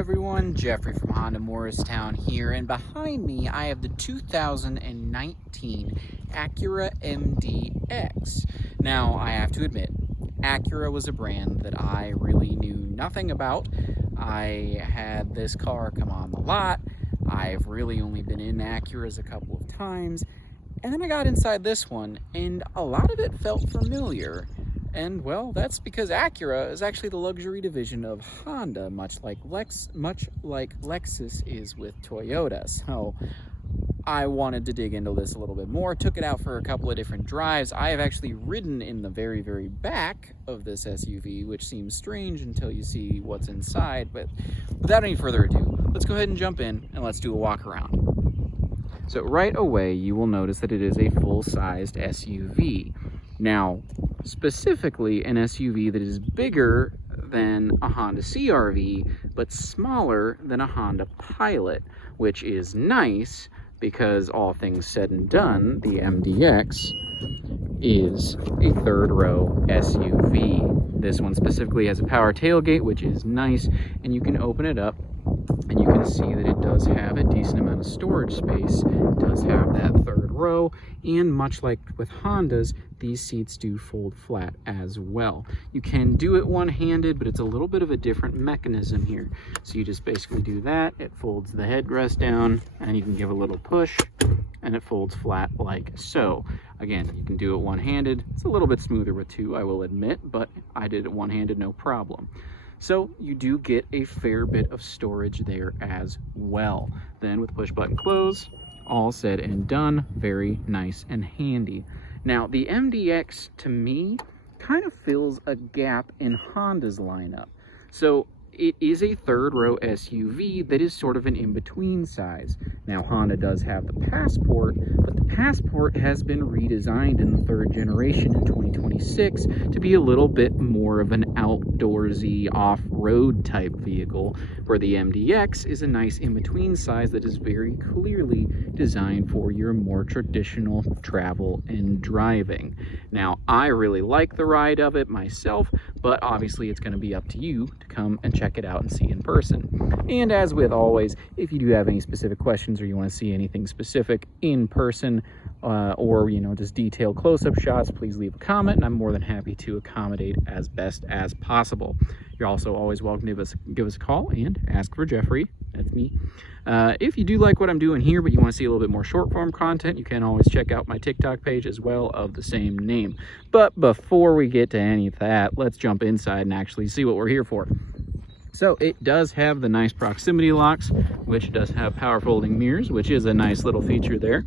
everyone, Jeffrey from Honda Morristown here, and behind me I have the 2019 Acura MDX. Now, I have to admit, Acura was a brand that I really knew nothing about. I had this car come on the lot. I've really only been in Acuras a couple of times, and then I got inside this one, and a lot of it felt familiar. And well, that's because Acura is actually the luxury division of Honda, much like Lexus is with Toyota. So I wanted to dig into this a little bit more, took it out for a couple of different drives. I have actually ridden in the very, very back of this SUV, which seems strange until you see what's inside. But without any further ado, let's go ahead and jump in and let's do a walk around. So right away, you will notice that it is a full-sized SUV. Now, specifically an SUV that is bigger than a Honda CR-V, but smaller than a Honda Pilot, which is nice because all things said and done, the MDX is a third-row SUV. This one specifically has a power tailgate, which is nice, and you can open it up and you can see that it does have a decent amount of storage space. It does have that third row, and much like with Hondas, these seats do fold flat as well. You can do it one-handed, but it's a little bit of a different mechanism here. So you just basically do that, it folds the headrest down, and you can give a little push, and it folds flat like so. Again, you can do it one-handed. It's a little bit smoother with two, I will admit, but I did it one-handed, no problem. So you do get a fair bit of storage there as well. Then with push button close, all said and done, very nice and handy. Now the MDX to me kind of fills a gap in Honda's lineup. So it is a third row SUV that is sort of an in-between size. Now Honda does have the Passport, but the Passport has been redesigned in the third generation in 2026 to be a little bit more of an outdoorsy off-road type vehicle, where the MDX is a nice in-between size that is very clearly designed for your more traditional travel and driving. Now I really like the ride of it myself, but obviously it's going to be up to you to come and check it out and see in person. And as with always, if you do have any specific questions or you want to see anything specific in person, or just detailed close-up shots, please leave a comment and I'm more than happy to accommodate as best as possible. You're also always welcome to give us a call and ask for Jeffrey. That's me. If you do like what I'm doing here, but you want to see a little bit more short form content, you can always check out my TikTok page as well of the same name. But before we get to any of that, let's jump inside and actually see what we're here for. So it does have the nice proximity locks, which does have power folding mirrors, which is a nice little feature there.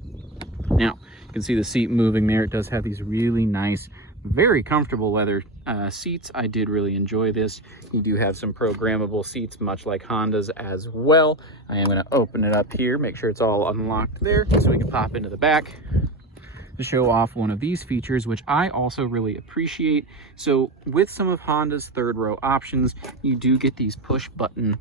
Now, you can see the seat moving there. It does have these really nice, very comfortable leather seats. I did really enjoy this. You do have some programmable seats, much like Honda's as well. I am going to open it up here, make sure it's all unlocked there, so we can pop into the back to show off one of these features, which I also really appreciate. So with some of Honda's third row options, you do get these push button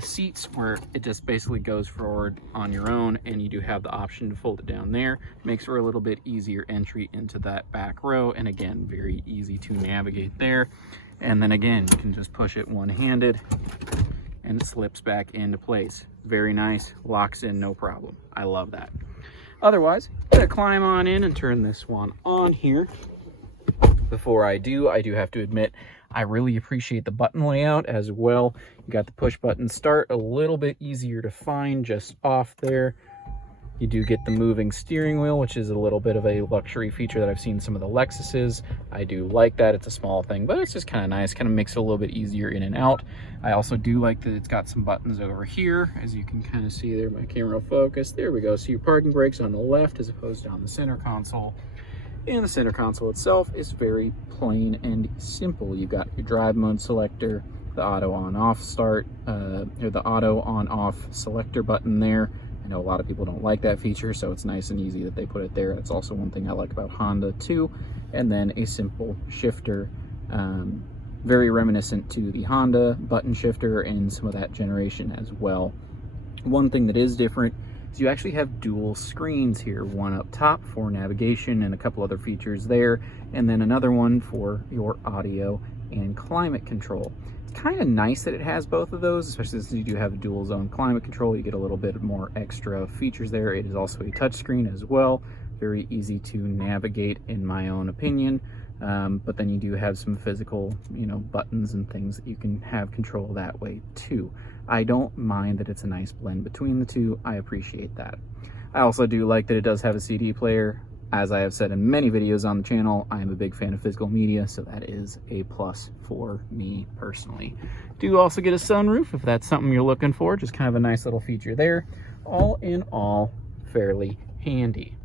seats where it just basically goes forward on your own, and you do have the option to fold it down there. Makes for a little bit easier entry into that back row, and again, very easy to navigate there. And then again, you can just push it one-handed and it slips back into place. Very nice, locks in no problem. I love that. Otherwise, I'm gonna climb on in and turn this one on here. Before I do have to admit, I really appreciate the button layout as well. You got the push button start, a little bit easier to find just off there. You do get the moving steering wheel, which is a little bit of a luxury feature that I've seen some of the Lexuses. I do like that. It's a small thing, but it's just kind of nice, kind of makes it a little bit easier in and out. I also do like that it's got some buttons over here, as you can kind of see there. My camera will focus. There we go. So your parking brakes on the left as opposed to on the center console. And the center console itself is very plain and simple. You've got your drive mode selector, the auto on-off start, or the auto on-off selector button there. I know a lot of people don't like that feature, so it's nice and easy that they put it there. That's also one thing I like about Honda too. And then a simple shifter, very reminiscent to the Honda button shifter and some of that generation as well. One thing that is different is you actually have dual screens here, one up top for navigation and a couple other features there, and then another one for your audio and climate control. It's kind of nice that it has both of those, especially since you do have dual zone climate control. You get a little bit more extra features there. It is also a touchscreen as well. Very easy to navigate in my own opinion. But then you do have some physical, buttons and things that you can have control that way too. I don't mind that it's a nice blend between the two. I appreciate that. I also do like that it does have a CD player. As I have said in many videos on the channel, I am a big fan of physical media, so that is a plus for me personally. Do also get a sunroof if that's something you're looking for. Just kind of a nice little feature there. All in all, fairly handy.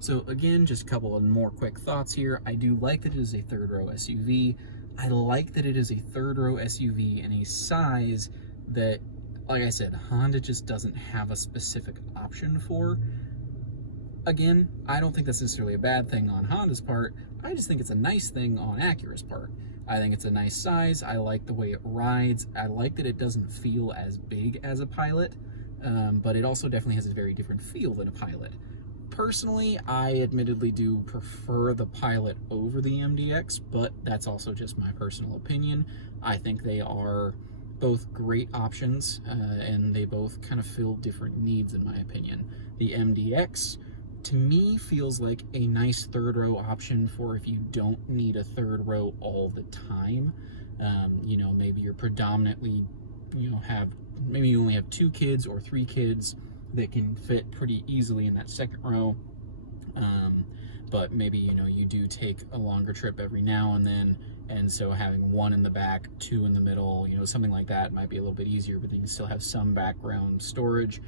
So again, just a couple of more quick thoughts here. I do like that it is a third row SUV. I like that it is a third row SUV in a size that, like I said, Honda just doesn't have a specific option for. Again, I don't think that's necessarily a bad thing on Honda's part. I just think it's a nice thing on Acura's part. I think it's a nice size. I like the way it rides. I like that it doesn't feel as big as a Pilot, but it also definitely has a very different feel than a Pilot. Personally, I admittedly do prefer the Pilot over the MDX, but that's also just my personal opinion. I think they are both great options, and they both kind of fill different needs in my opinion. The MDX, to me, feels like a nice third row option for if you don't need a third row all the time. Maybe you're predominantly, maybe you only have 2 kids or 3 kids that can fit pretty easily in that second row. But maybe, you do take a longer trip every now and then, and so having 1 in the back, 2 in the middle, something like that might be a little bit easier, but then you still have some background storage.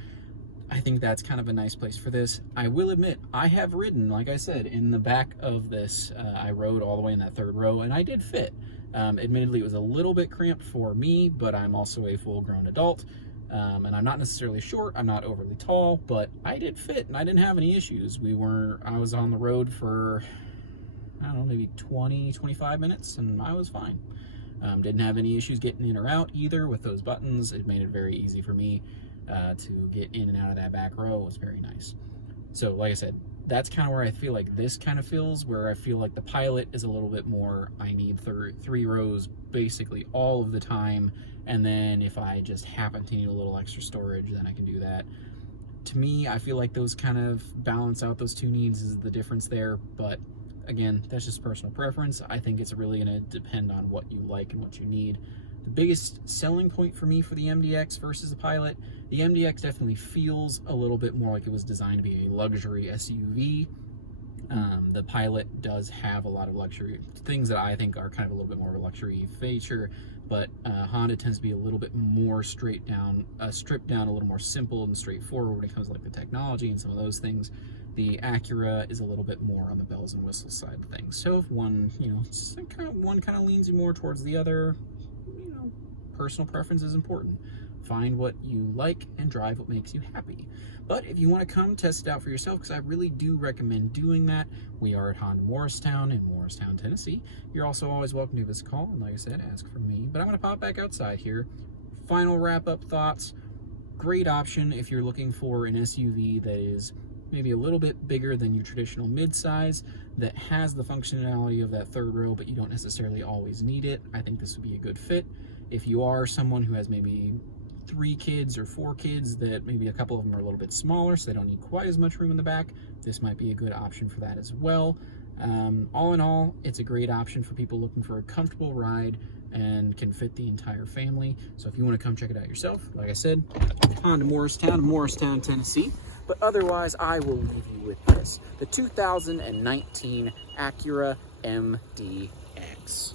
I think that's kind of a nice place for this. I will admit, I have ridden, like I said, in the back of this. I rode all the way in that third row, and I did fit. Admittedly, it was a little bit cramped for me, but I'm also a full-grown adult, and I'm not necessarily short. I'm not overly tall, but I did fit, and I didn't have any issues. I was on the road for, I don't know, maybe 20, 25 minutes, and I was fine. Didn't have any issues getting in or out either with those buttons. It made it very easy for me to get in and out of that back row. It was very nice. So like I said, that's kind of where I feel like this kind of feels, where I feel like the Pilot is a little bit more, I need 3 rows basically all of the time, and then if I just happen to need a little extra storage, then I can do that. To me, I feel like those kind of balance out those 2 needs is the difference there, but again, that's just personal preference. I think it's really going to depend on what you like and what you need. The biggest selling point for me for the MDX versus the Pilot, the MDX definitely feels a little bit more like it was designed to be a luxury SUV. The Pilot does have a lot of luxury things that I think are kind of a little bit more of a luxury feature, but Honda tends to be a little bit more stripped down, a little more simple and straightforward when it comes to like the technology and some of those things. The Acura is a little bit more on the bells and whistles side of things. So if one, one kind of leans you more towards the other, personal preference is important. Find what you like and drive what makes you happy. But if you want to come test it out for yourself, because I really do recommend doing that, we are at Honda Morristown in Morristown, Tennessee. You're also always welcome to give us a call, and like I said, ask for me. But I'm going to pop back outside here. Final wrap-up thoughts. Great option if you're looking for an SUV that is maybe a little bit bigger than your traditional midsize, that has the functionality of that third row, but you don't necessarily always need it. I think this would be a good fit. If you are someone who has maybe 3 kids or 4 kids that maybe a couple of them are a little bit smaller, so they don't need quite as much room in the back, this might be a good option for that as well. All in all, it's a great option for people looking for a comfortable ride and can fit the entire family. So if you want to come check it out yourself, like I said, Honda Morristown, Tennessee. But otherwise, I will leave you with this, the 2019 Acura MDX.